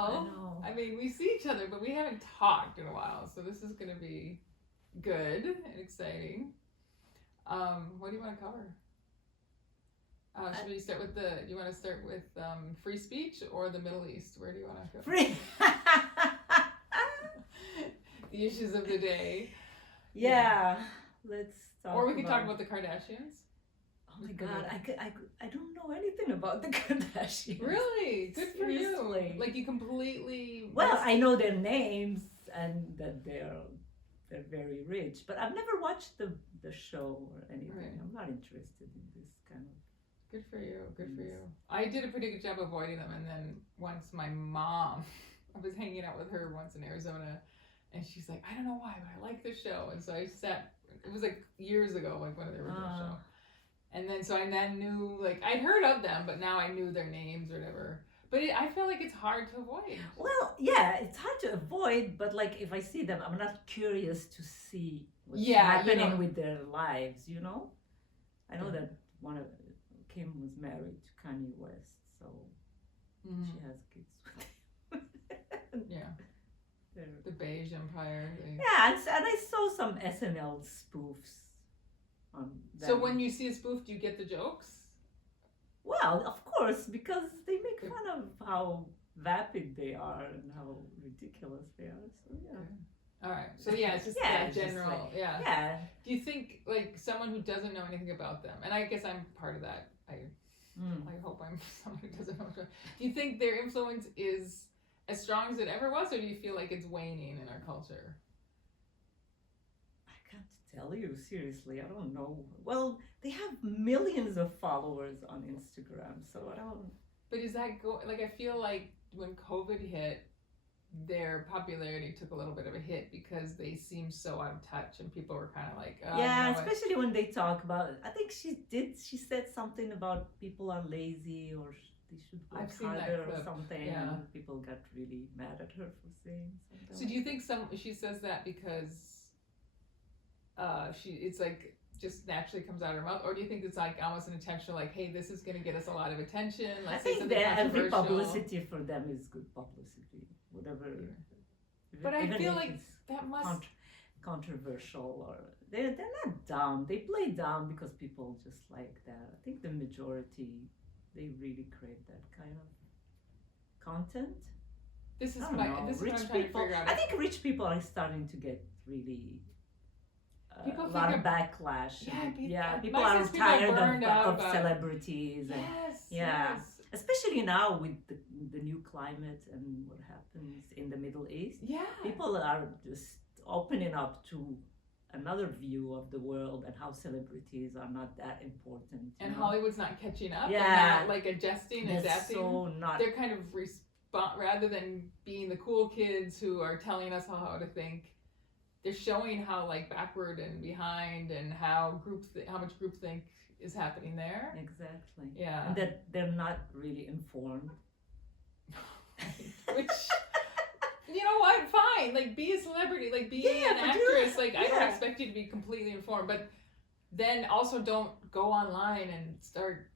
while. know. I mean, we see each other, but we haven't talked in a while, so this is going to be good and exciting. What do you want to cover? Should we start with you want to start with free speech or the Middle East? Where do you want to go? Free. The issues of the day. Yeah. Let's talk. Or we can talk about the Kardashians. Oh my God, I don't know anything about the Kardashians. Really? Good for Seriously. you. Like you completely. Well, I know their names and that they're very rich, but I've never watched the show or anything. Right. I'm not interested in this kind of. Good for you. Good for you. I did a pretty good job avoiding them, and then once my mom, I was hanging out with her once in Arizona, and she's like, I don't know why, but I like this show, and so I sat. It was like years ago, like one of the original show. And then, so I then knew, like, I'd heard of them, but now I knew their names or whatever. But I feel like it's hard to avoid. Well, yeah, it's hard to avoid, but like if I see them, I'm not curious to see what's happening with their lives, you know? I know that Kim was married to Kanye West, so she has kids with him. Yeah. The Beige Empire. Yeah, and I saw some SNL spoofs. So when you see a spoof, do you get the jokes? Well, of course, because they make fun of how vapid they are and how ridiculous they are. So yeah. All right. So yeah, it's just general. Yeah. Do you think like someone who doesn't know anything about them, and I guess I'm part of that. I hope I'm someone who doesn't know. Do you think their influence is as strong as it ever was, or do you feel like it's waning in our culture? Tell you seriously, I don't know. Well, they have millions of followers on Instagram, so I don't. But is that like I feel like when COVID hit, their popularity took a little bit of a hit because they seemed so out of touch, and people were kind of like, oh, yeah, especially when they talk about. I think she said something about people are lazy or they should work harder or something. Yeah. And people got really mad at her for saying something. So do you think she says that because? It's like just naturally comes out of her mouth, or do you think it's like almost an intentional, like, hey, this is going to get us a lot of attention? I think that every publicity for them is good publicity, whatever. Yeah. But I feel like that must controversial, or they're not dumb. They play dumb because people just like that. I think the majority they really crave that kind of content. This is what I'm trying to figure out. I think rich people are starting to get really. A lot of backlash. People are tired of celebrities. And, yes. Especially now with the new climate and what happens in the Middle East. Yeah. People are just opening up to another view of the world and how celebrities are not that important. And Hollywood's not catching up. Yeah. They're not like adjusting and adapting. So they're kind of rather than being the cool kids who are telling us how to think. They're showing how like backward and behind and how much groupthink is happening there. Exactly. Yeah. And that they're not really informed. Which, you know what? Fine. Like be a celebrity. Like be an actress. Like I don't expect you to be completely informed, but then also don't go online and start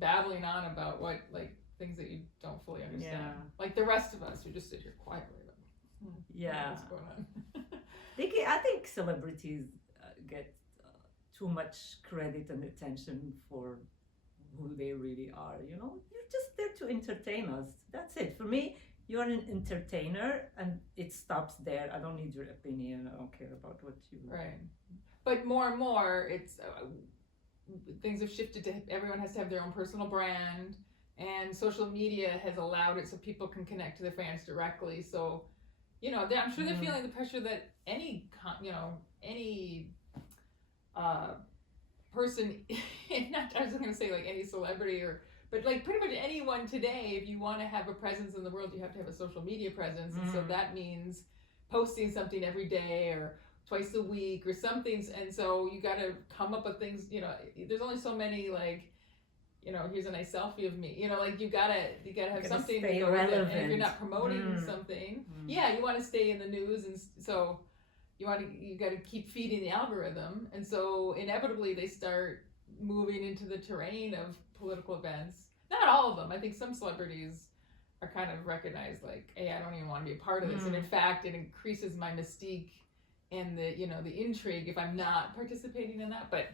babbling on about what like things that you don't fully understand. Yeah. Like the rest of us who just sit here quietly. What's going on? I think celebrities get too much credit and attention for who they really are. You know, you're just there to entertain us. That's it. For me, you're an entertainer, and it stops there. I don't need your opinion. I don't care about what you. Right. But more and more, it's things have shifted to everyone has to have their own personal brand, and social media has allowed it so people can connect to their fans directly. So. You know, I'm sure they're feeling the pressure that any person, I was going to say like any celebrity but like pretty much anyone today, if you want to have a presence in the world, you have to have a social media presence. And so that means posting something every day or twice a week or something. And so you got to come up with things, you know, there's only so many like, you know, here's a nice selfie of me. You know, like you gotta have something to go with it. And if you're not promoting something, you want to stay in the news, and so you got to keep feeding the algorithm. And so inevitably they start moving into the terrain of political events. Not all of them. I think some celebrities are kind of recognized like, hey, I don't even want to be a part of this. And in fact, it increases my mystique and the, you know, the intrigue if I'm not participating in that. But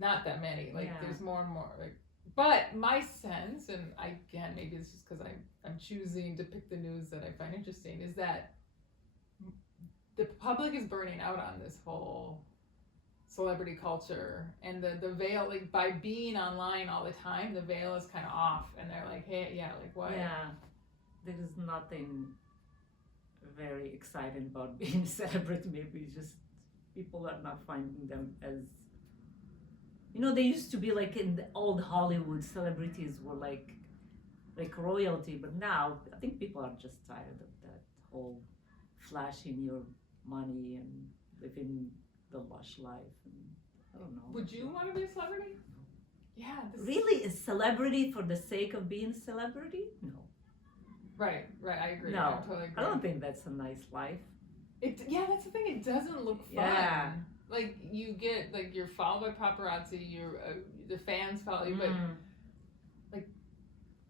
not that many. Like there's more and more. Like, but my sense, and again, maybe it's just because I'm choosing to pick the news that I find interesting, is that the public is burning out on this whole celebrity culture, and the veil, like by being online all the time, the veil is kind of off, and they're like, hey, yeah, like what? Yeah, there is nothing very exciting about being a celebrity. Maybe just people are not finding them as, you know, they used to be like in the old Hollywood, celebrities were like royalty, but now I think people are just tired of that whole flashing your money and living the lush life. And I don't know. Would you want to be a celebrity? Yeah. Really, a celebrity for the sake of being a celebrity? No. Right. I agree. No, I totally agree. I don't think that's a nice life. That's the thing. It doesn't look fun. Yeah. Like you get, like you're followed by paparazzi. The fans follow you, but like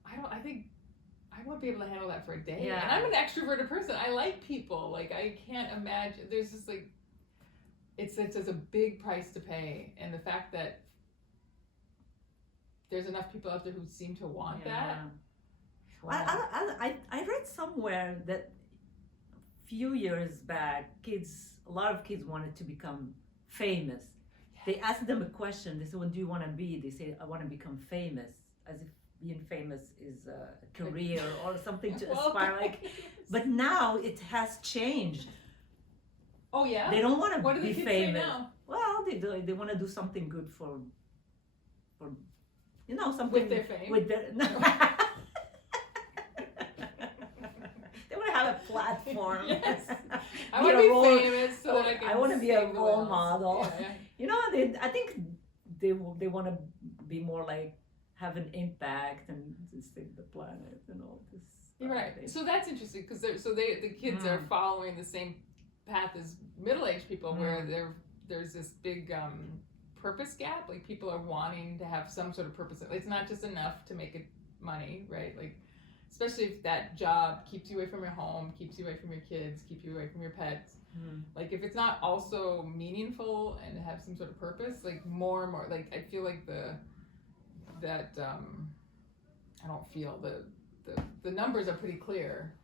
I think I won't be able to handle that for a day. Yeah. And I'm an extroverted person. I like people. Like I can't imagine. There's just like it's a big price to pay, and the fact that there's enough people out there who seem to want that. Wow. I read somewhere that a few years back, a lot of kids wanted to become famous. Yes. They asked them a question. They said, "What do you want to be?" They say, "I want to become famous," as if being famous is a career or something to aspire like. But now it has changed. Oh yeah. They don't want to what do be the kids famous. Say now? Well, they want to do something good for you know, something with their fame. With their they want to have a platform. Yes. I want to be famous so that I can. I want to be a role else. model. Yeah. You know, I think they want to be more like have an impact and save the planet and all this. You're right. So that's interesting because the kids are following the same path as middle-aged people, where there's this big purpose gap. Like people are wanting to have some sort of purpose. It's not just enough to make it money, right? Like especially if that job keeps you away from your home, keeps you away from your kids, keeps you away from your pets. Like if it's not also meaningful and have some sort of purpose, like more and more, like I feel like I don't feel the numbers are pretty clear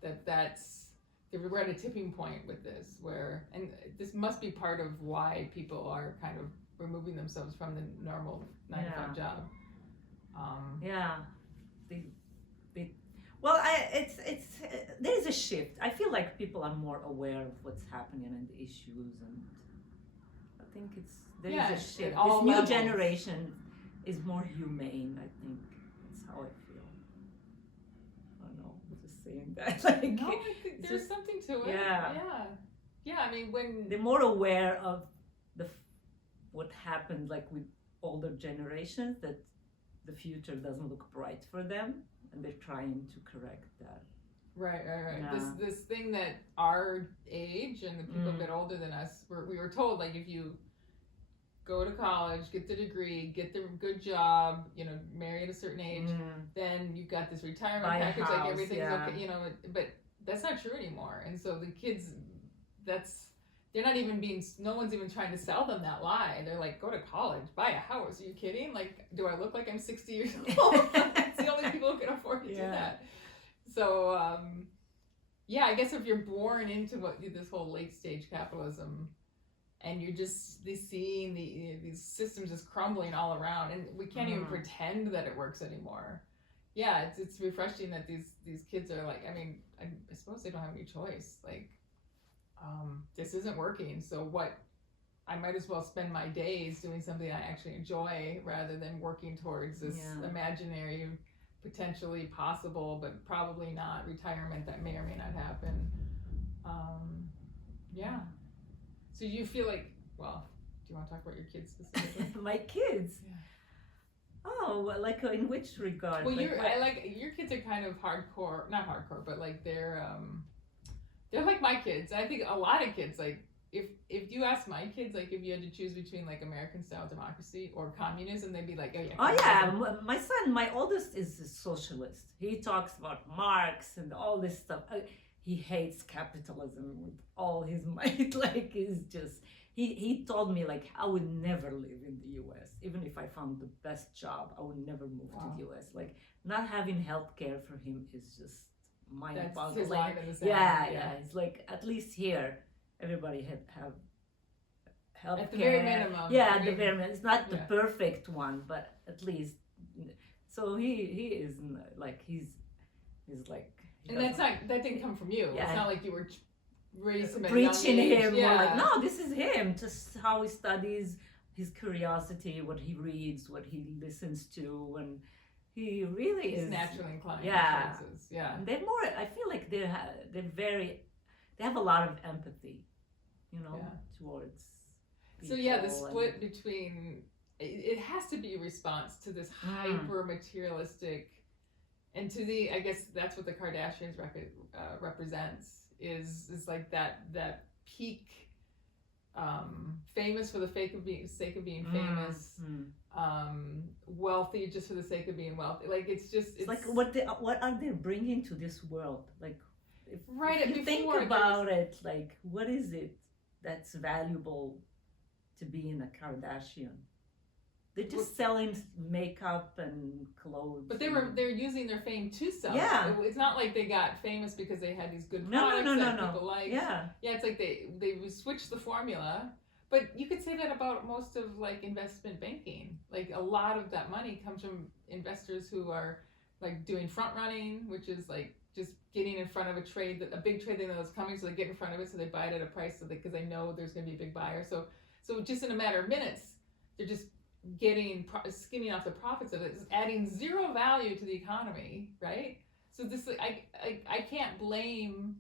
we're at a tipping point with this, and this must be part of why people are kind of removing themselves from the normal 9-to-5 job. Well, there's a shift. I feel like people are more aware of what's happening and the issues, and I think there's a shift. This new generation is more humane. I think that's how I feel. I don't know, I'm just saying that. Like, no, I think there's something to it. Yeah. I mean, when they're more aware of what happened, like with older generations, that the future doesn't look bright for them. And they're trying to correct that. Right. Yeah. This thing that our age and the people a bit older than us, we were told, like, if you go to college, get the degree, get the good job, you know, marry at a certain age, then you've got this retirement package, like everything's okay, you know. But that's not true anymore. And so the kids, they're not even no one's even trying to sell them that lie. They're like, go to college, buy a house. Are you kidding? Like, do I look like I'm 60 years old? It's the only people who can afford to do that. So, I guess if you're born into this whole late stage capitalism, and you're just seeing these systems just crumbling all around, and we can't even pretend that it works anymore. Yeah, it's refreshing that these kids are like, I mean, I suppose they don't have any choice. Like, this isn't working, so I might as well spend my days doing something I actually enjoy rather than working towards this imaginary, potentially possible, but probably not retirement that may or may not happen. So you feel like, well, do you want to talk about your kids specifically? My kids? Yeah. Oh, well, like in which regard? Well, your kids are kind of hardcore, not hardcore, but like they're like my kids. I think a lot of kids, like, if you ask my kids, like if you had to choose between like American style democracy or communism, they'd be like, oh yeah, my son, my oldest is a socialist. He talks about Marx and all this stuff. He hates capitalism with all his might. Like he's just he told me like I would never live in the US. Even if I found the best job, I would never move to the US. Like not having healthcare for him is just mind-boggling. His line in the sand. Yeah. It's like at least here everybody have healthcare. At the very minimum. Yeah, at the very minimum. It's not the perfect one, but at least. So he is like he's like. And that didn't come from you. Yeah. It's not like you were raised him preaching him. Yeah. Like, no, this is him. Just how he studies, his curiosity, what he reads, what he listens to, and he really is naturally inclined. Yeah, and they're more. I feel like they have a lot of empathy, towards. So the split between it has to be a response to this hyper materialistic. And to I guess that's what the Kardashians represents is like that peak, famous for the sake of being famous, wealthy just for the sake of being wealthy. Like it's like what are they bringing to this world? Like if you think about it, like what is it that's valuable to being a Kardashian? They're just selling makeup and clothes. But they're using their fame to sell. Yeah. It's not like they got famous because they had these good products that people like. Yeah. Yeah, it's like they switched the formula. But you could say that about most of like investment banking. Like a lot of that money comes from investors who are like doing front running, which is like just getting in front of a big trade they know is coming, so they get in front of it, so they buy it at a price because they know there's going to be a big buyer. So just in a matter of minutes, they're just skimming off the profits of it, it's adding zero value to the economy, right? So this, I can't blame.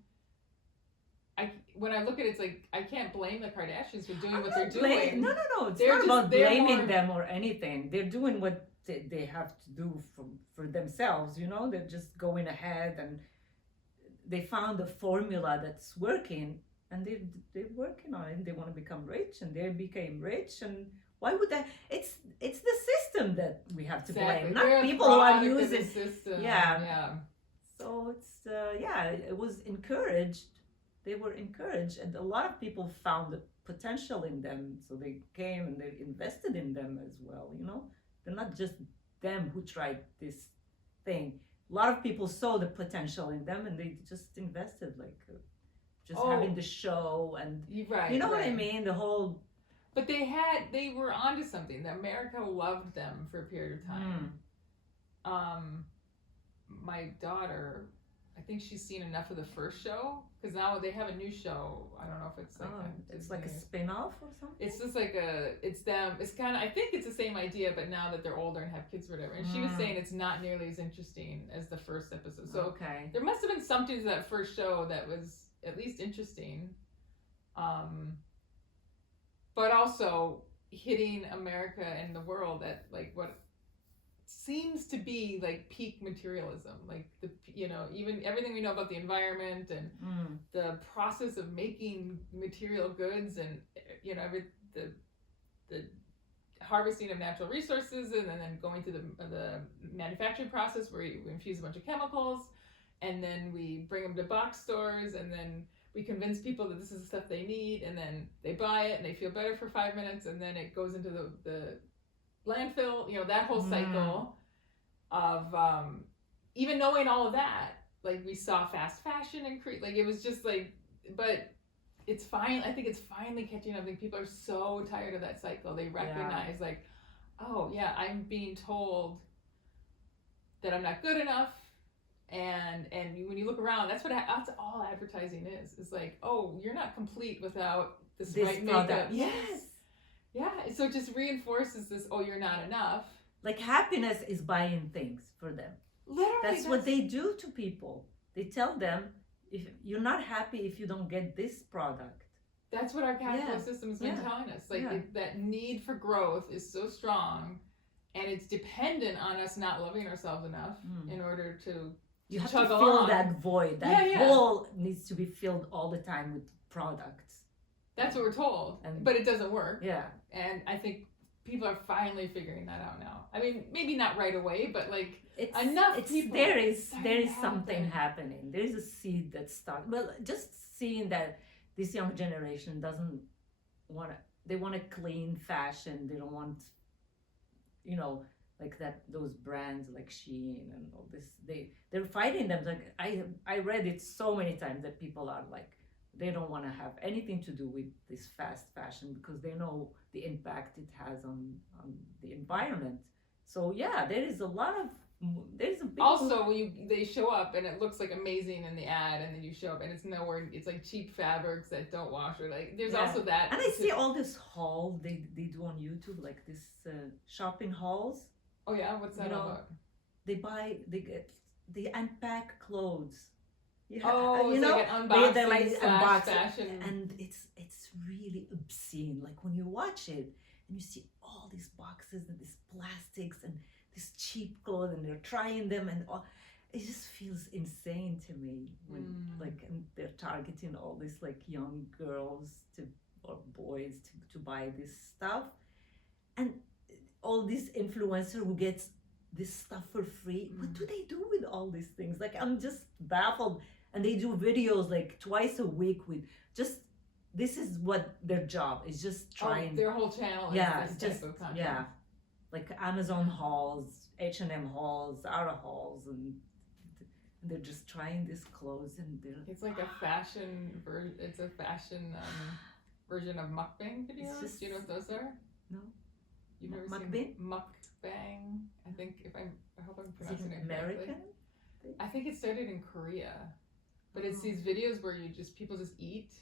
When I look at it, it's like I can't blame the Kardashians for doing what they're doing. No. It's not about blaming them or anything. They're doing what they have to do for themselves. They're just going ahead and they found a formula that's working, and they're working on it. They want to become rich, and they became rich, and. Why would that? It's the system that we have to blame, not people who are using the system. Yeah. So it's it was encouraged. They were encouraged, and a lot of people found the potential in them, so they came and they invested in them as well. They're not just them who tried this thing. A lot of people saw the potential in them, and they just invested, like having the show and what I mean. The whole. But they were onto something. America loved them for a period of time. My daughter, I think she's seen enough of the first show, because now they have a new show. I don't know if it's like it's like a spin-off or something. It's just like it's them. It's kind of, I think it's the same idea, but now that they're older and have kids or whatever. And she was saying it's not nearly as interesting as the first episode. So there must have been something to that first show that was at least interesting. But also hitting America and the world at like what seems to be like peak materialism, like even everything we know about the environment and the process of making material goods, and the harvesting of natural resources, and then going through the manufacturing process where we infuse a bunch of chemicals, and then we bring them to box stores, and then we convince people that this is the stuff they need, and then they buy it and they feel better for 5 minutes, and then it goes into the landfill. That whole cycle of even knowing all of that, like we saw fast fashion increase. Like it was just like, but it's fine. I think it's finally catching up. I think people are so tired of that cycle. They recognize like, oh yeah, I'm being told that I'm not good enough. And when you look around, that's all advertising is. It's like, oh, you're not complete without this right makeup. Yes. Yeah. So it just reinforces this, oh, you're not enough. Like happiness is buying things for them. Literally. That's what they do to people. They tell them, if you're not happy if you don't get this product. That's what our capitalist system has been telling us. Like that need for growth is so strong, and it's dependent on us not loving ourselves enough in order to. You have to fill that void. That hole needs to be filled all the time with products. That's what we're told, but it doesn't work. Yeah. And I think people are finally figuring that out now. I mean, maybe not right away, but like enough people. There is something happening. There is a seed that starts. Well, just seeing that this young generation doesn't want to. They want a clean fashion. They don't want, like that. Those brands like Shein and all this. They're fighting them. Like I read it so many times that people are like, they don't want to have anything to do with this fast fashion because they know the impact it has on the environment. So yeah, there is a big also they show up and it looks like amazing in the ad, and then you show up and it's nowhere. It's like cheap fabrics that don't wash, or like there's also that. And I see all this haul they do on YouTube, like this shopping hauls. Oh yeah, what's that about? They unpack clothes. Yeah, like an unboxing they're like fashion, and it's really obscene. Like when you watch it and you see all these boxes and these plastics and this cheap clothes, and they're trying them, and all, it just feels insane to me when and they're targeting all these like young girls or boys to buy this stuff, and all these influencer who gets this stuff for free. What do they do with all these things? Like I'm just baffled. And they do videos like twice a week with just, this is what their job is, just trying. Their whole channel is this type of content. Yeah, like Amazon hauls, H&M hauls, Zara hauls, and they're just trying this clothes, and it's like a fashion version. It's a fashion version of mukbang videos. Do you know what those are? No. You've never seen mukbang? I hope I'm pronouncing it correctly. American? I think it started in Korea. But it's these videos where people just eat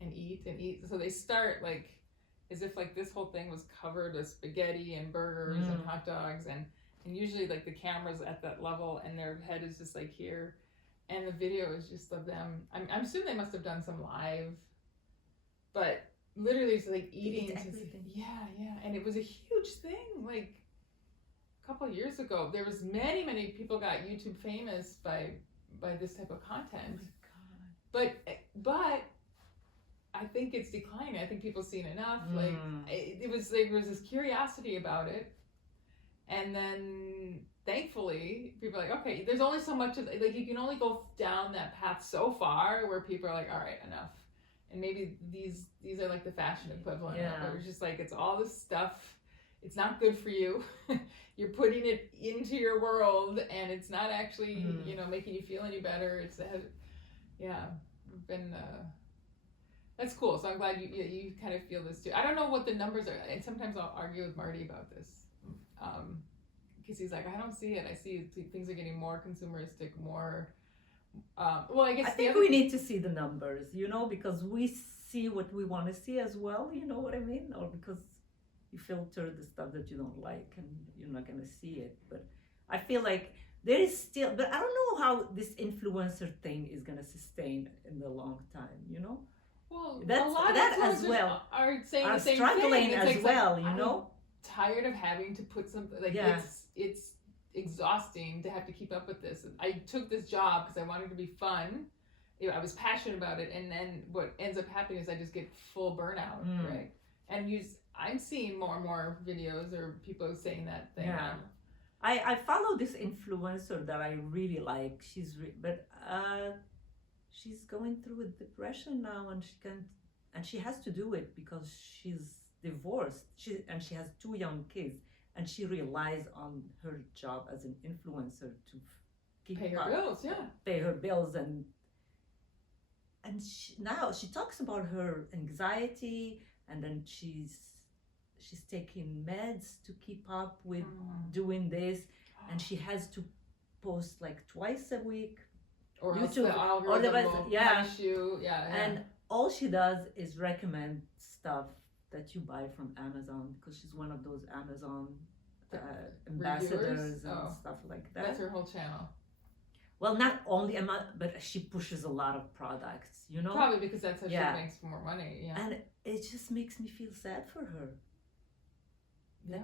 and eat and eat. So they start like as if like this whole thing was covered with spaghetti and burgers and hot dogs, and usually like the camera's at that level and their head is just like here, and the video is just of them. I'm assuming they must have done some live, but literally it's like eating. Yeah, and it was a huge thing. Like a couple of years ago, there was many people got YouTube famous by this type of content. Oh my God. But I think it's declining. I think people have seen enough. Like there was this curiosity about it, and then thankfully people are like, okay, there's only so much of, like you can only go down that path so far where people are like, all right, enough. And maybe these are like the fashion equivalent. Yeah. Of it. It's just like it's all this stuff. It's not good for you. You're putting it into your world, and it's not actually, making you feel any better. That's cool. So I'm glad you kind of feel this too. I don't know what the numbers are, and sometimes I'll argue with Marty about this, because he's like, I don't see it. I see things are getting more consumeristic, more. I think we need to see the numbers, because we see what we want to see as well. You know what I mean? Or because you filter the stuff that you don't like and you're not going to see it. But I feel like there is still, but I don't know how this influencer thing is going to sustain in the long time, Well, that's, a lot that of as well are saying the same struggling thing. As well, I'm tired of having to put something, it's exhausting to have to keep up with this. I took this job because I wanted it to be fun. I was passionate about it, and then what ends up happening is I just get full burnout, right? And I'm seeing more and more videos or people saying that thing. Yeah. I follow this influencer that I really like. She's going through a depression now, and she has to do it because she's divorced. She has 2 young kids, and she relies on her job as an influencer to pay her bills. Yeah, pay her bills, and now she talks about her anxiety, and then she's taking meds to keep up with doing this, and she has to post like twice a week, or YouTube, else the algorithm will punish you. Yeah. And all she does is recommend stuff that you buy from Amazon, because she's one of those Amazon ambassadors and stuff like that. That's her whole channel. Well, not only but she pushes a lot of products, Probably because that's how she makes more money. Yeah. And it just makes me feel sad for her. Yeah.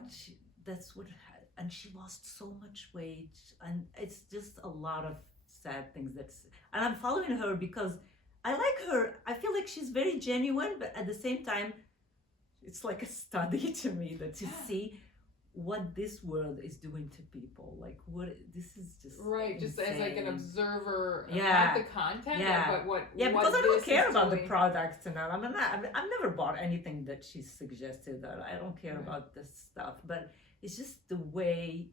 And she lost so much weight, and it's just a lot of sad things. And I'm following her because I like her. I feel like she's very genuine, but at the same time, it's like a study to me that to see what this world is doing to people. Like this is just right, just insane. as like an observer of Yeah. not the content, but what because I don't care about the doing. products and all. I've never bought anything that she suggested. That I don't care Right. about this stuff, but it's just the way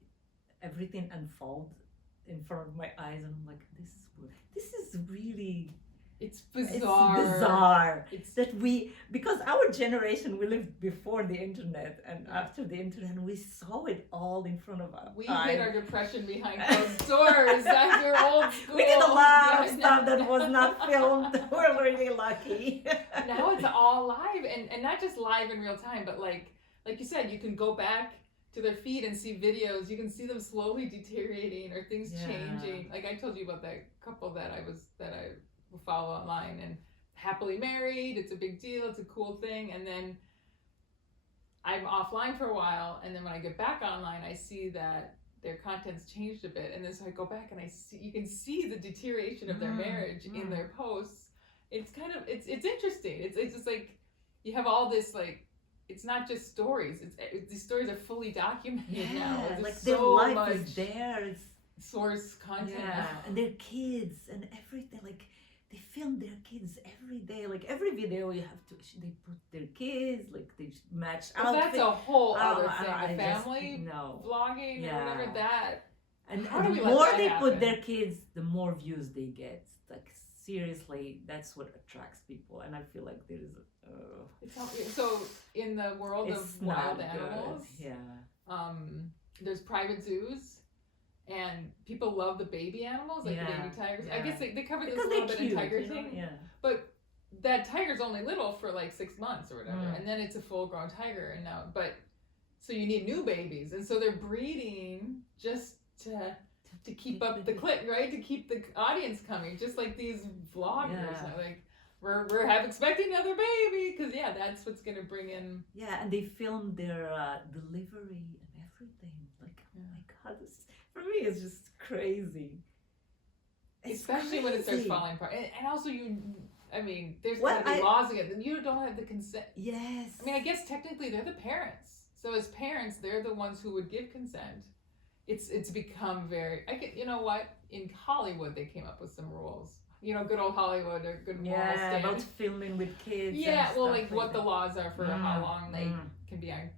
everything unfolds in front of my eyes, and I'm like, this is really. It's bizarre. It's bizarre. It's that because our generation, we lived before the internet and after the internet, we saw it all in front of us. We hid our depression behind closed doors. After old school. We did a lot of stuff that was not filmed. We're really lucky. Now it's all live, and not just live in real time, but like you said, you can go back to their feed and see videos. You can see them slowly deteriorating or things changing. Like I told you about that couple that I follow online, and happily married. It's a big deal. It's a cool thing. And then I'm offline for a while, and then when I get back online, I see that their content's changed a bit, and then so I go back and you can see the deterioration of their marriage in their posts. It's kind of it's interesting. It's just like you have all this like. It's not just stories. These stories are fully documented now. There's like so their life much is there. It's source content. Yeah, and their kids and everything. Like they film their kids every day. Like every video, they put their kids. Like they match out. That's a whole other thing. The family no vlogging or whatever that. And the more they put their kids, the more views they get. Like seriously, that's what attracts people. And I feel like there's. So in the world of wild animals, there's private zoos, and people love the baby animals, like the baby tigers. I guess they cover this a little bit in Tiger King, but that tiger's only little for like 6 months or whatever, and then it's a full-grown tiger, and now, so you need new babies, and so they're breeding just to keep up the click, right? To keep the audience coming, just like these vloggers, like. We're expecting another baby because that's what's gonna bring in. Yeah, and they filmed their delivery and everything. Like, oh my god, for me it's just crazy. Especially when it starts falling apart, and also there's gonna be laws again. You don't have the consent. Yes. I mean, I guess technically they're the parents. So as parents, they're the ones who would give consent. It's become very. You know what? In Hollywood, they came up with some rules. Good old Hollywood or good moral standards. About filming with kids. Yeah, well, like what the laws are for how long they can be on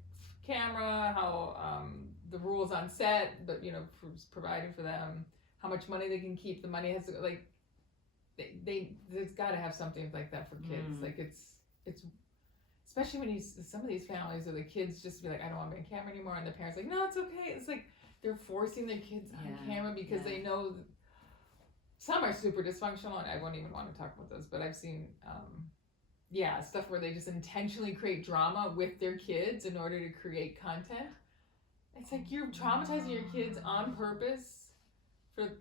camera, how the rules on set, but for providing for them, how much money they can keep. The money has to like there's got to have something like that for kids. Like it's especially when some of these families or the kids just be like, I don't want to be on camera anymore, and the parents like, no, it's okay. It's like they're forcing their kids on camera because they know. Some are super dysfunctional, and I won't even want to talk about those, but I've seen, stuff where they just intentionally create drama with their kids in order to create content. It's like you're traumatizing your kids on purpose it's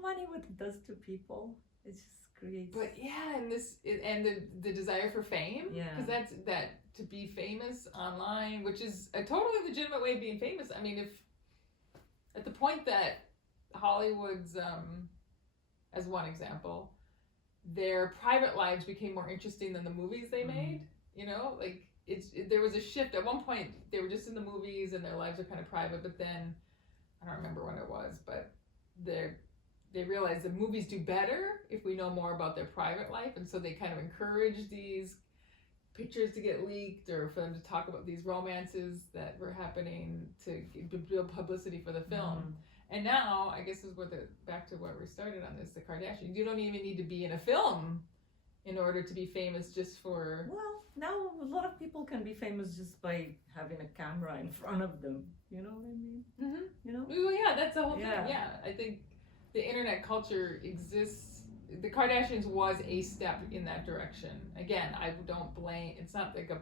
money what it does to people. It just creates. But and the desire for fame, because that's to be famous online, which is a totally legitimate way of being famous. I mean, if at the point that Hollywood's, as one example, their private lives became more interesting than the movies they made. Like there was a shift. At one point, they were just in the movies and their lives are kind of private. But then, I don't remember when it was, but they realized the movies do better if we know more about their private life, and so they kind of encourage these pictures to get leaked or for them to talk about these romances that were happening to build publicity for the film. And now, I guess is back to where we started on this, the Kardashians. You don't even need to be in a film in order to be famous just for... Well, now a lot of people can be famous just by having a camera in front of them. You know what I mean? Mm-hmm. Well, yeah, that's the whole thing. Yeah, I think the internet culture exists. The Kardashians was a step in that direction. Again, I don't blame... It's not like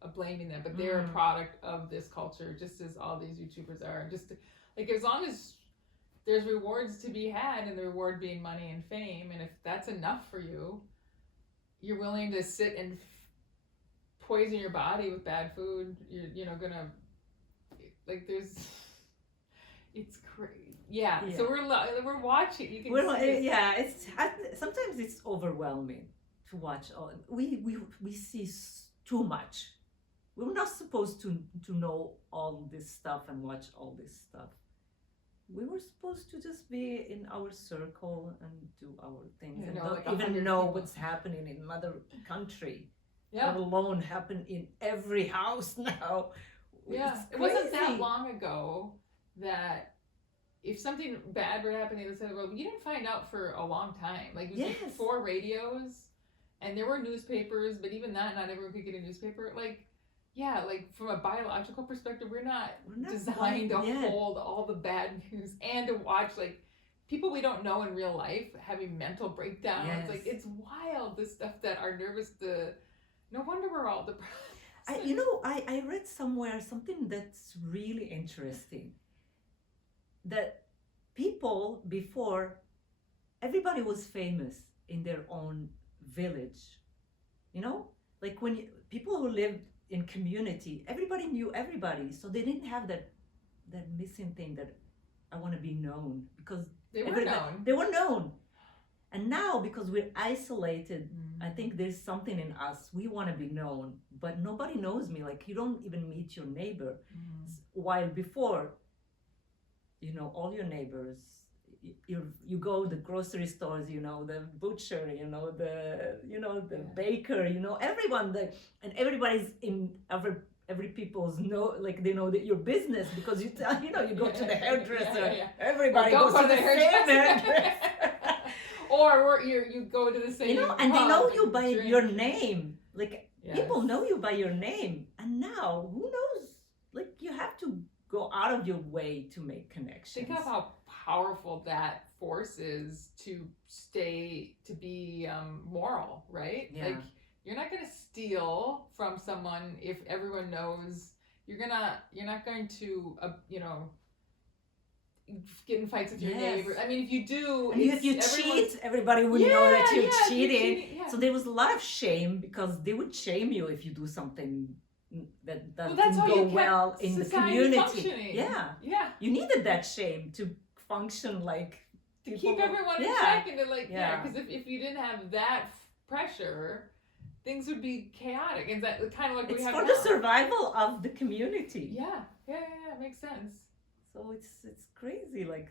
a blaming them, but they're a product of this culture, just as all these YouTubers are. Just like as long as... There's rewards to be had, and the reward being money and fame. And if that's enough for you, you're willing to sit and poison your body with bad food. You're gonna like it's crazy. Yeah. So we're watching. You can it's sometimes it's overwhelming to watch all. We see too much. We were not supposed to know all this stuff and watch all this stuff. We were supposed to just be in our circle and do our things and not even know what's happening in another country. Yeah. Let alone happen in every house now. Yeah. It wasn't that long ago that if something bad were happening in the side of the world, you didn't find out for a long time. Like it was like 4 radios and there were newspapers, but even that, not everyone could get a newspaper. Like, yeah, like from a biological perspective, we're not designed to hold all the bad news and to watch like people we don't know in real life having mental breakdowns. Yes. Like it's wild, this stuff that our no wonder we're all depressed. I read somewhere something that's really interesting. That people before, everybody was famous in their own village. Like when people who lived in community, everybody knew everybody, so they didn't have that missing thing that I want to be known, because they were known. And now, because we're isolated, I think there's something in us, we want to be known, but nobody knows me. Like you don't even meet your neighbor. While before, all your neighbors, you go to the grocery stores, the butcher, the baker, everyone, and everybody's in every people's they know that your business, because you go to the hairdresser. Everybody goes to the same hairdresser. Or you go to the same and they know you by your name. Like people know you by your name. And now, who knows? Like you have to go out of your way to make connections. Think of how powerful that force is to be moral, right? Yeah. Like you're not going to steal from someone if everyone knows. You're not going to get in fights with your neighbor. I mean, if you do, and if you cheat, everybody would know that you're cheating. So there was a lot of shame, because they would shame you if you do something that doesn't go well in the community. Yeah. You needed that shame to function like people. To keep everyone in check and to because if you didn't have that pressure, things would be chaotic. And that kind of like it's we have for the survival of the community. Yeah, makes sense. So it's crazy. Like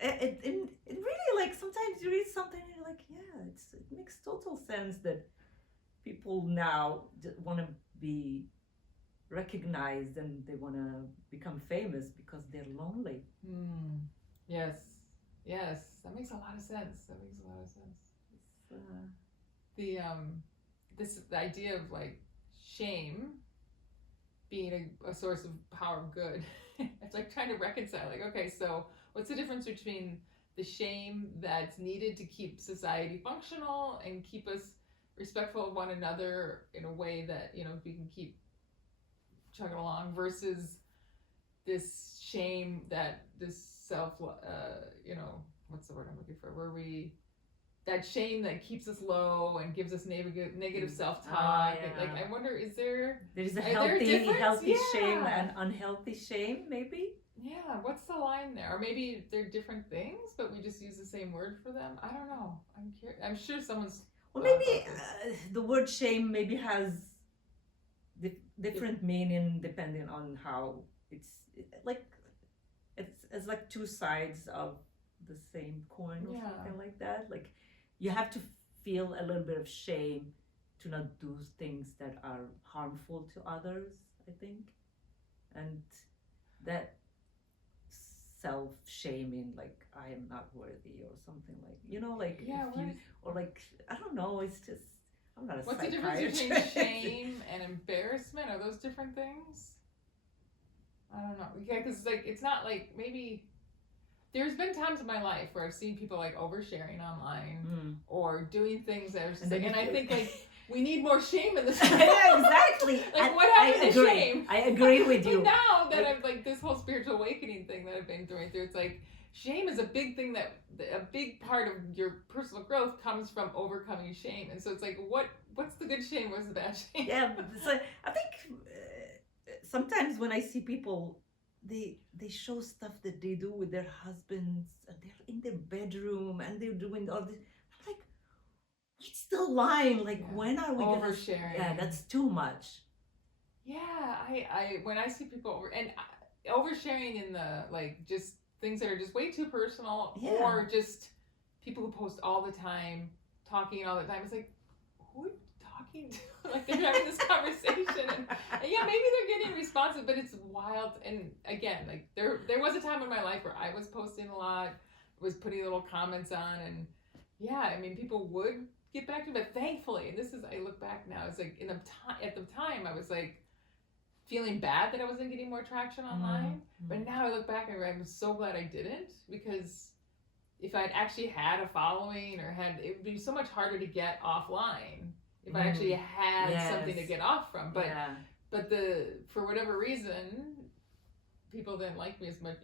it really, like sometimes you read something and you're like, it makes total sense that people now want to be recognized and they want to become famous because they're lonely. Yes, that makes a lot of sense. The idea of like shame being a source of power of good. It's like trying to reconcile, like, okay, so what's the difference between the shame that's needed to keep society functional and keep us respectful of one another in a way that, we can keep chugging along, versus this shame that this self, what's the word I'm looking for? That shame that keeps us low and gives us negative self-talk. And I wonder, there's a healthy shame and unhealthy shame, maybe? Yeah, what's the line there? Or maybe they're different things, but we just use the same word for them. I don't know. I'm curious. I'm sure someone's... Well, maybe the word shame maybe has different meaning depending on how it's like two sides of the same coin or something like that. Like you have to feel a little bit of shame to not do things that are harmful to others, I think. And that self-shaming, like I am not worthy or something, like, or like, I don't know, it's just, I'm not a What's psychiatrist. the difference between shame and embarrassment? Are those different things? I don't know. Yeah, because like, it's not like, maybe there's been times in my life where I've seen people like oversharing online or doing things that are just and I think like we need more shame in this world. Yeah, exactly. Like what happened to shame? I agree with you. But now that I've like this whole spiritual awakening thing that I've been going through, it's like shame is a big thing, that a big part of your personal growth comes from overcoming shame. And so it's like, what's the good shame? What's the bad shame? Yeah, so I think sometimes when I see people they show stuff that they do with their husbands, and they're in their bedroom and they're doing all this. I'm like, what's the line? Like, when are we oversharing? Yeah, that's too much. Yeah, I when I see people oversharing in the like just things that are just way too personal, or just people who post all the time, talking all the time. It's like, who are you talking to? Like, they're having this conversation, and yeah, maybe they're getting responsive, but it's wild. And again, like there was a time in my life where I was posting a lot, was putting little comments on, and yeah, I mean, people would get back to me, but thankfully, and this is, I look back now, it's like at the time I was like feeling bad that I wasn't getting more traction online, but now I look back and I'm so glad I didn't, because if I'd actually had a following or it would be so much harder to get offline if I actually had something to get off from. But for whatever reason, people didn't like me as much.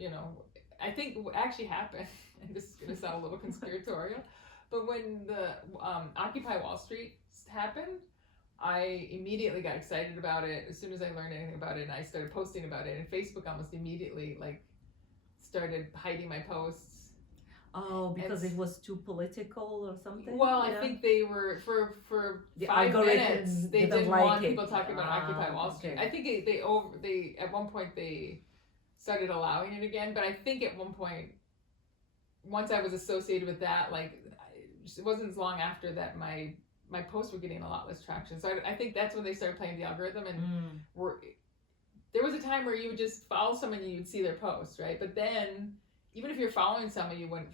I think what actually happened, and this is going to sound a little conspiratorial, but when the Occupy Wall Street happened, I immediately got excited about it as soon as I learned anything about it, and I started posting about it. And Facebook almost immediately started hiding my posts. Oh, because it was too political or something? Well, I think they were for the 5 minutes. They didn't want people talking about Occupy Wall Street. Okay. I think they at one point they started allowing it again, but I think at one point, once I was associated with that, it wasn't as long after that my posts were getting a lot less traction. So I think that's when they started playing the algorithm, and there was a time where you would just follow someone and you would see their posts, right? But then even if you're following someone, you wouldn't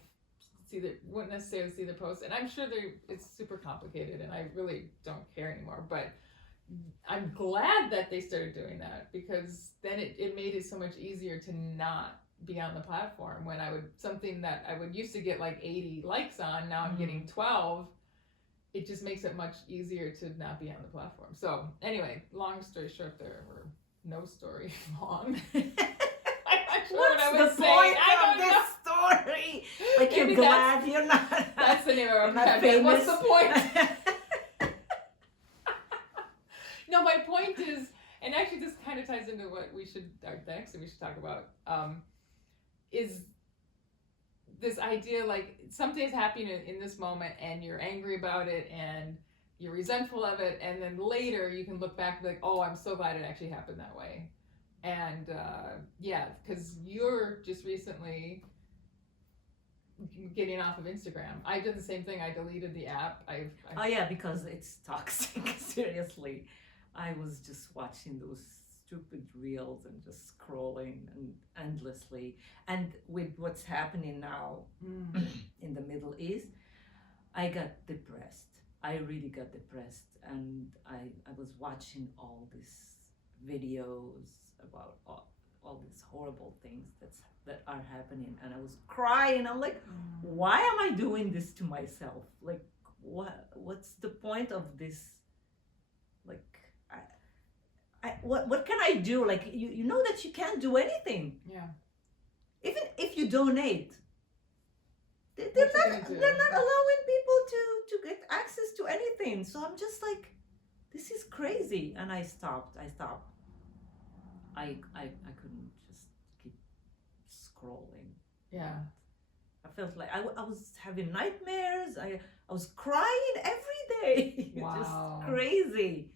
necessarily see their posts. And I'm sure it's super complicated, and I really don't care anymore. But I'm glad that they started doing that, because then it made it so much easier to not be on the platform. When something that I would used to get like 80 likes on, now I'm getting 12. It just makes it much easier to not be on the platform. So anyway, long story short, there were no story long. I'm not sure what I was saying. I don't know. Story. Like, you're glad you're not. That's the name of our podcast. What's the point? No, my point is, and actually this kind of ties into what the next thing we should talk about, is this idea, like, something is happening in this moment and you're angry about it and you're resentful of it, and then later you can look back and be like, oh, I'm so glad it actually happened that way. And because you're just recently getting off of Instagram. I did the same thing. I deleted the app. Oh yeah, because it's toxic. Seriously, I was just watching those stupid reels and just scrolling and endlessly. And with what's happening now in the Middle East, I got depressed. I really got depressed, and I was watching all these videos about all these horrible things that are happening, and I was crying. I'm like, why am I doing this to myself? Like, what's the point of this? Like, what can I do? Like, you know that you can't do anything. Yeah. Even if you donate, they're not allowing people to get access to anything. So I'm just like, this is crazy, and I stopped. I couldn't just keep scrolling. Yeah. I felt like I was having nightmares. I was crying every day. Wow. Just crazy.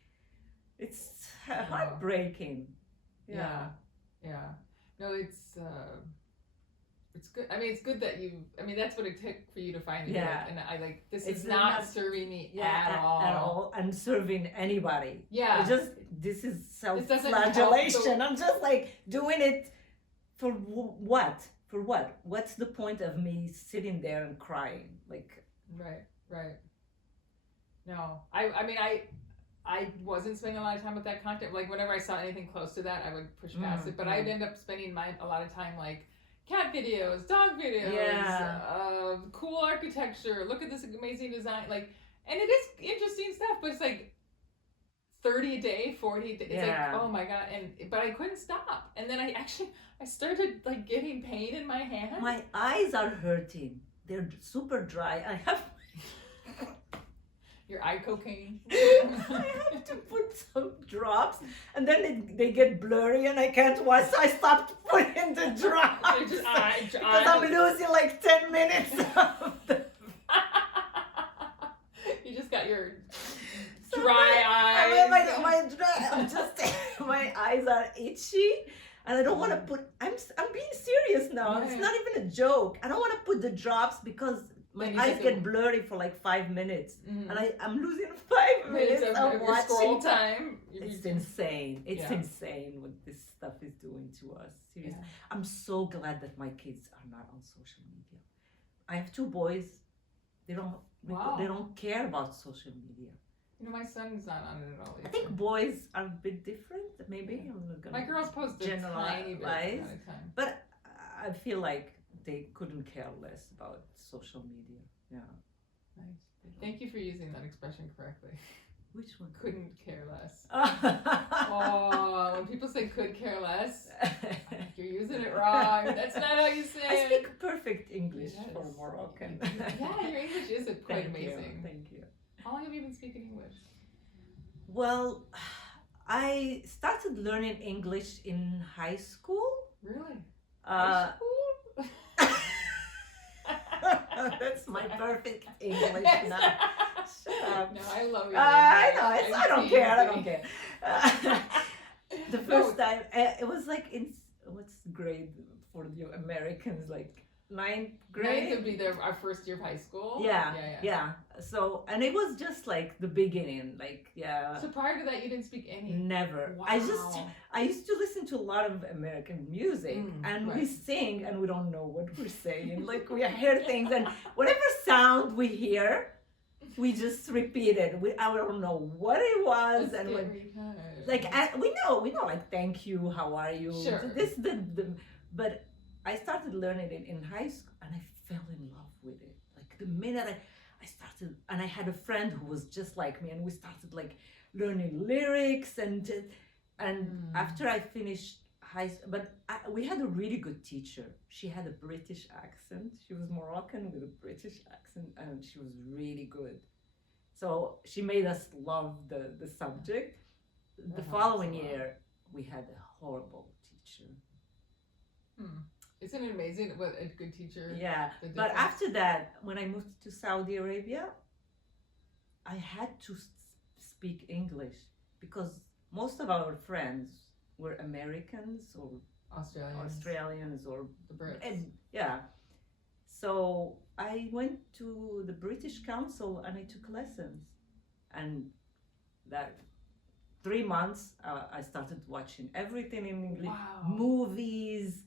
It's heartbreaking. Yeah. No, it's good. I mean, it's good that that's what it took for you to find it. Yeah. And I this is not serving me at all. I'm serving anybody. Yeah. This is self-flagellation. I'm just like doing it for what? For what? What's the point of me sitting there and crying? Like. Right. No, I wasn't spending a lot of time with that content. Like, whenever I saw anything close to that, I would push past it. But I'd end up spending a lot of time like cat videos, dog videos, cool architecture. Look at this amazing design. Like, and it is interesting stuff, but it's like 30 a day, 40 a day. It's like, oh my God. But I couldn't stop. And then I started like getting pain in my hand. My eyes are hurting. They're super dry. I have Your eye cocaine. I have to put some drops, and then they get blurry, and I can't watch. So I stopped putting the drops because I'm losing like 10 minutes of the. You just got your dry eyes. My eyes are itchy, and I don't want to put. I'm being serious now. Yeah. It's not even a joke. I don't want to put the drops because my eyes get blurry for like 5 minutes, and I'm losing 5 minutes of watching time. It's insane. It's insane what this stuff is doing to us. Seriously, I'm so glad that my kids are not on social media. I have 2 boys. They don't care about social media. You know, my son's not on it at all either. I think boys are a bit different. Maybe I'm not gonna. My girls post a tiny bit at a time. But I feel like they couldn't care less about social media. Yeah. Nice. Thank you for using that expression correctly. Which one? Couldn't care less. Oh, when people say could care less, you're using it wrong. That's not how you say it. I speak perfect English for Moroccan. Yeah, your English is quite amazing. Thank you. How long have you been speaking English? Well, I started learning English in high school. Really? High school? That's my perfect English now. Shut up. No, I love you. I know. I don't care. I don't care. The first time, it was like in what's grade for the Americans, like 9th grade. 9th would be our first year of high school. Yeah. So, and it was just like the beginning, like So prior to that, you didn't speak any. Never. Wow. I used to listen to a lot of American music, and we sing, and we don't know what we're saying. Like we hear things, and whatever sound we hear, we just repeat it. I don't know what it was, and when, like we know, like thank you, how are you? Sure. But I started learning it in high school, and I fell in love with it. Like the minute I started, and I had a friend who was just like me, and we started like learning lyrics, and after I finished high school, but we had a really good teacher. She had a British accent. She was Moroccan with a British accent, and she was really good. So she made us love the subject. The following year, we had a horrible teacher. Isn't it amazing what a good teacher? Yeah, but after that, when I moved to Saudi Arabia, I had to speak English because most of our friends were Americans or Australians or the Brits. So I went to the British Council and I took lessons, and that 3 months I started watching everything in English, movies.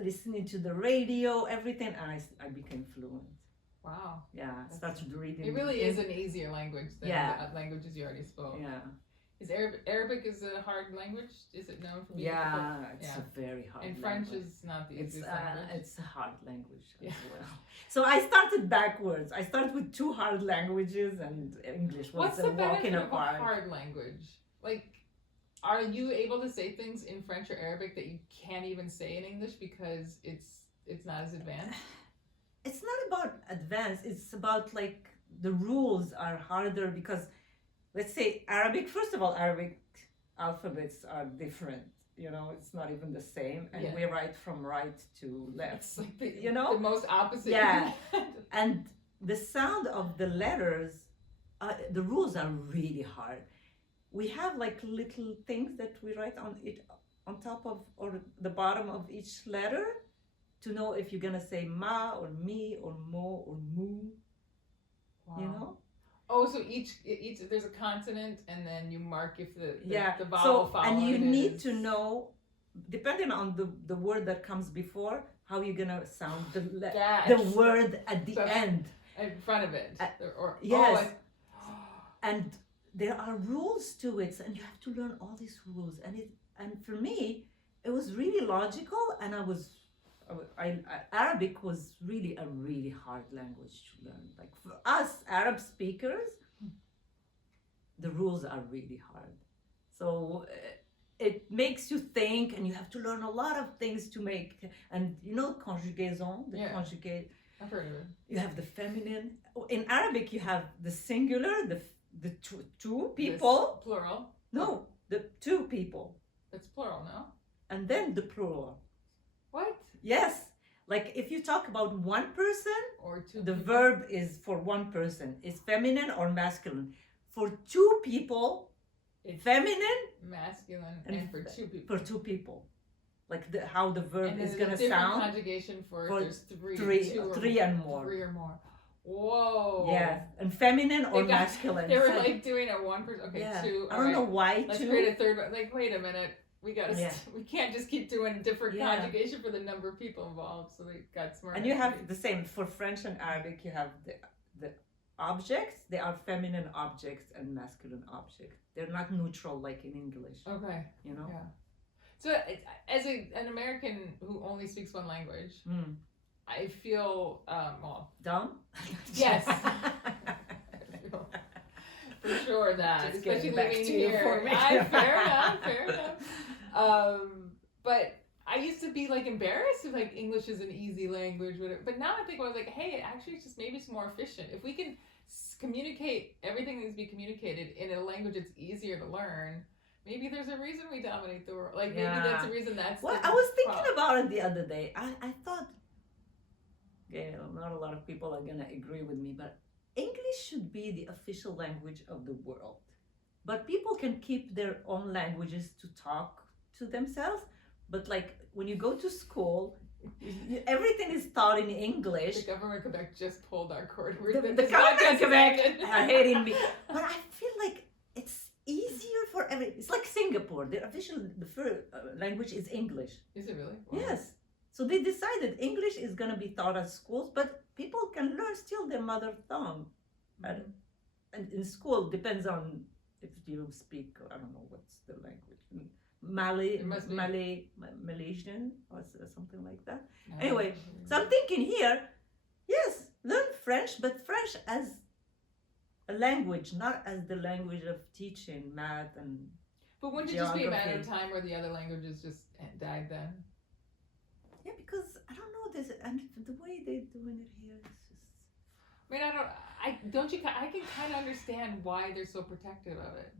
Listening to the radio, everything, and I became fluent. Wow. Yeah, I started reading. It really is an easier language than the languages you already spoke. Yeah. Is Arabic is a hard language? Is it known for being difficult? It's a very hard and language. French is not the easiest language. It's a hard language as well. So I started backwards. I started with 2 hard languages, and English was What's the walking benefit apart. of a hard language? Like, are you able to say things in French or Arabic that you can't even say in English because it's not as advanced? It's not about advanced. It's about like the rules are harder because, let's say Arabic. First of all, Arabic alphabets are different. You know, it's not even the same, and we write from right to left. It's like the most opposite. Yeah, and the sound of the letters, the rules are really hard. We have like little things that we write on top of or the bottom of each letter to know if you're gonna say ma or me or mo or mu. Wow. You know? Oh, so each there's a consonant, and then you mark if the vowel following and you need to know, depending on the word that comes before, how you're gonna sound the word at the end. In front of it. Yes. And there are rules to it, and you have to learn all these rules. And for me, it was really logical, and Arabic was really a really hard language to learn. Like for us Arab speakers, the rules are really hard. So it makes you think, and you have to learn a lot of things to make. And you know, conjugaison, conjugate. I've heard of it. You have the feminine. In Arabic, you have the singular, the two people. This plural. No, the two people. It's plural, no? And then the plural. What? Yes. Like if you talk about one person, or two the people. verb is for one person. Is feminine or masculine. For two people, it's feminine, masculine, and for two people. For two people. Like how the verb is going to sound. sound. Conjugation for there's three and more. Three or more. Whoa. Yeah, and feminine or masculine. They were like doing it one person. Okay, yeah. two. I don't know why Let's two. create a third one. Like, wait a minute. We can't just keep doing different conjugation for the number of people involved. So they got smart. And you have the same for French and Arabic. You have the objects. They are feminine objects and masculine objects. They're not neutral like in English. Okay. You know. Yeah. So as an American who only speaks one language, I feel dumb. Yes. For sure that, just especially living here. Fair enough. But I used to be like embarrassed if like English is an easy language, whatever. But now I think I was like, hey, actually, it's just maybe it's more efficient if we can communicate everything needs to be communicated in a language that's easier to learn. Maybe there's a reason we dominate the world. Like maybe that's a reason that's. Well, I was thinking about it the other day. I thought, not a lot of people are gonna agree with me, but English should be the official language of the world. But people can keep their own languages to talk to themselves. But like when you go to school, everything is taught in English. The government of Quebec just pulled our cord. The government of Quebec are hating me. But I feel like it's easier for it's like Singapore. Their official language is English. Is it really? Wow. Yes. So they decided English is going to be taught at schools, but people can learn still their mother tongue. Mm-hmm. And in school, depends on if you speak, I don't know what's the language, Malaysian or something like that. No, anyway, so I'm thinking here, yes, learn French, but French as a language, not as the language of teaching math and But wouldn't it just be a matter of time where the other languages just died then? Yeah, because I don't know this, and the way they're doing it here is just. I mean, I can kind of understand why they're so protective of it,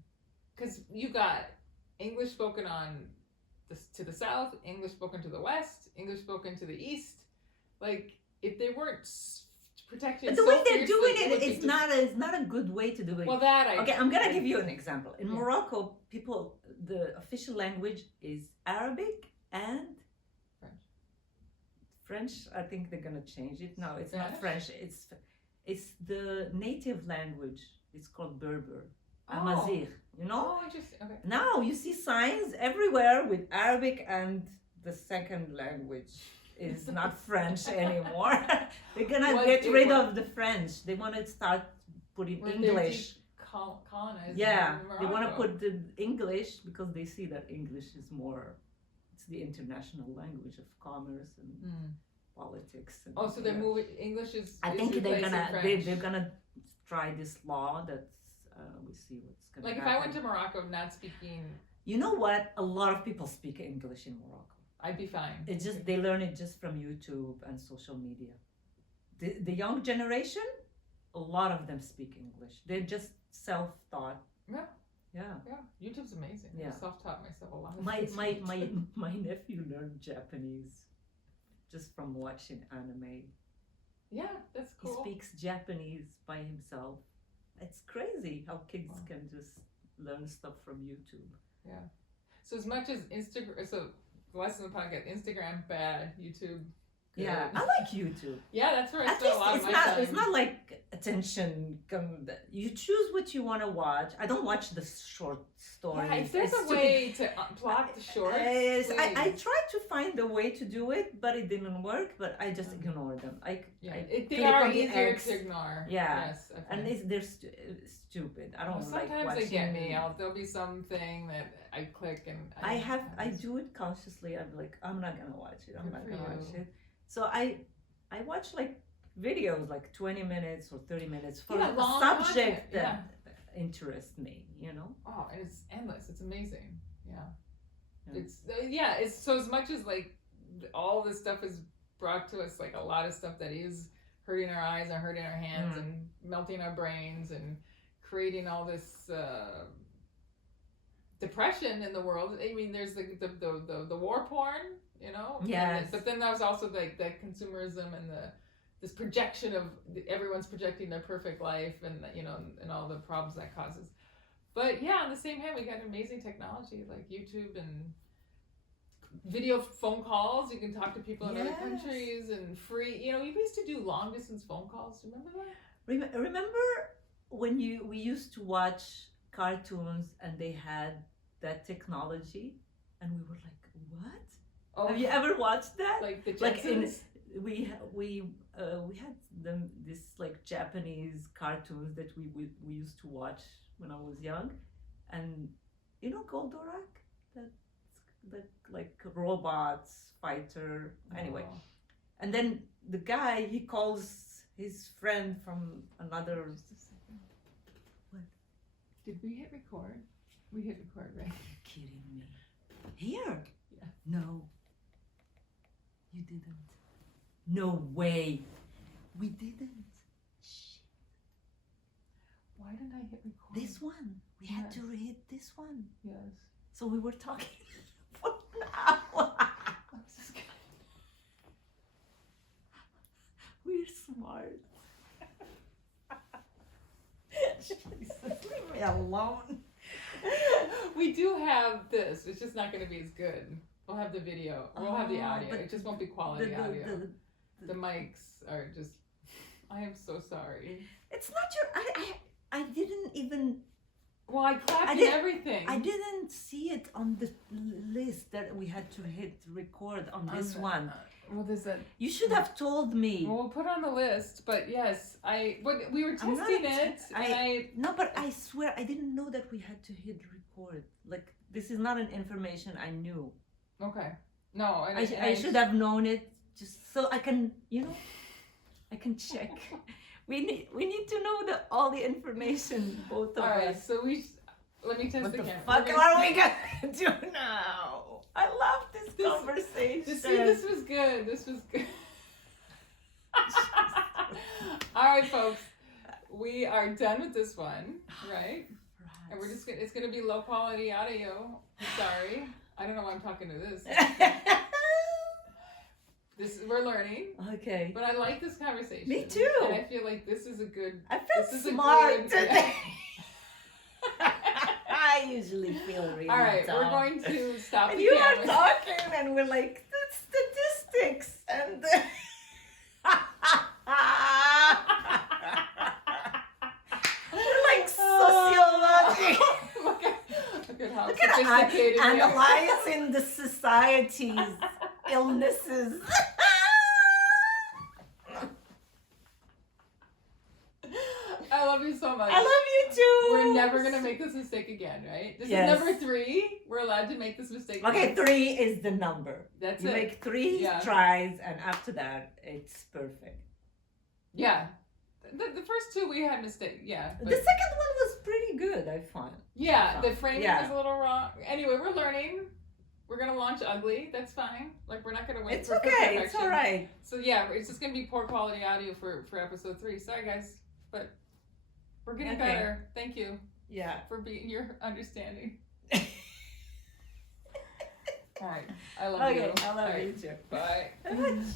because you got English spoken to the south, English spoken to the west, English spoken to the east. Like if they weren't protected, but the way they're doing it's not a good way to do it. Well, okay, I'm gonna give you an example. In Morocco, the official language is Arabic and French. I think they're gonna change it. No, it's not French. It's the native language. It's called Berber, Amazigh. You know. Oh, interesting. Okay. Now you see signs everywhere with Arabic, and the second language is not French anymore. They're gonna get rid of the French. They want to start putting English. Colonized. Yeah, they want to put the English because they see that English is more. It's the international language of commerce and politics. And so they're moving. English is. I think they're gonna try this law that we see what's gonna. Like happen. if I went to Morocco not speaking. You know what? A lot of people speak English in Morocco. I'd be fine. It's just they learn it just from YouTube and social media. The young generation, a lot of them speak English. They're just self-taught. Yeah. Yeah. Yeah. YouTube's amazing. Yeah. I self-taught myself a lot. My nephew learned Japanese just from watching anime. Yeah, that's cool. He speaks Japanese by himself. It's crazy how kids can just learn stuff from YouTube. Yeah. So as much as Instagram, less than the podcast, Instagram bad, YouTube good. Yeah, I like YouTube. Yeah, that's where I spend a lot of my time. It's not like attention. You choose what you want to watch. I don't watch the short stories. Yeah, if there's a way to block the shorts, I tried to find a way to do it, but it didn't work. But I just ignore them. They are easier to ignore. Yeah, yes, and they're stupid. I don't like watching. Sometimes they get me. There'll be something that I click and I do it consciously. I'm like, I'm not gonna watch it. I'm not gonna watch it. So I watch like videos like 20 minutes or 30 minutes for a subject that interests me, you know? Oh, and it's endless. It's amazing. Yeah. It's so as much as like all this stuff is brought to us, like a lot of stuff that is hurting our eyes and hurting our hands and melting our brains and creating all this depression in the world. I mean, there's the war porn, you know. Yes. But then there's also like the consumerism and this projection of everyone's projecting their perfect life and you know and all the problems that causes. But yeah, on the same hand, we got amazing technology like YouTube and video phone calls. You can talk to people in other countries and free. You know, we used to do long distance phone calls. Do you remember that? Remember when we used to watch cartoons and they had that technology, and we were like, "What? Oh, have you ever watched that?" Like the Jetsons? Like we had this like Japanese cartoons that we used to watch when I was young, and you know Goldorak, that like robots fighter. Anyway, and then the guy, he calls his friend from another. What? Did we hit record? We hit record, right? Are you kidding me? Here? Yeah. No. You didn't. No way. We didn't. Shit. Why didn't I hit record? This one. We had to hit this one. Yes. So we were talking for an hour. We're smart. Jesus, leave me alone. We do have this. It's just not going to be as good. We'll have the video. We'll have the audio. It just won't be quality audio. The mics are just. I am so sorry. It's not your. I didn't even. Well, I clapped and everything. I didn't see it on the list that we had to hit record on this one. Well, there's a. You should have told me. Well, we'll put it on the list, but yes, we were testing it. No, but I swear I didn't know that we had to hit record. Like, this is not an information I knew. Okay. No, I should have known it just so I can, you know, I can check. We need to know all the information, both of us. All right, so let me test what the camera. What the fuck are we gonna do now? I love this conversation. This was good. This was good. All right, folks, we are done with this one, right? And we're just it's gonna be low quality audio. I'm sorry. I don't know why I'm talking to this. We're learning. Okay. But I like this conversation. Me too. And I feel like this is a good. I feel smart today. I usually feel really all right, dumb. we're going to stop and the you camera. are talking and we're like, the statistics and we're like sociology. Look at how Look sophisticated at analyzing the society's illnesses. I love you so much. I love you too. We're never going to make this mistake again, right? This is number 3. We're allowed to make this mistake. Okay, 3 is the number. That's you it. Make 3 tries, and after that, it's perfect. Yeah. The first 2 we had mistakes. Yeah. The second one was pretty good, I found. Yeah, the framing was a little wrong. Anyway, we're learning. We're going to launch ugly. That's fine. Like, we're not going to wait for perfection. It's all right. So, yeah, it's just going to be poor quality audio for episode 3. Sorry, guys. But we're getting better. Thank you. Yeah. For being your understanding. All right. I love you. I love you too. Bye. Oh, jeez.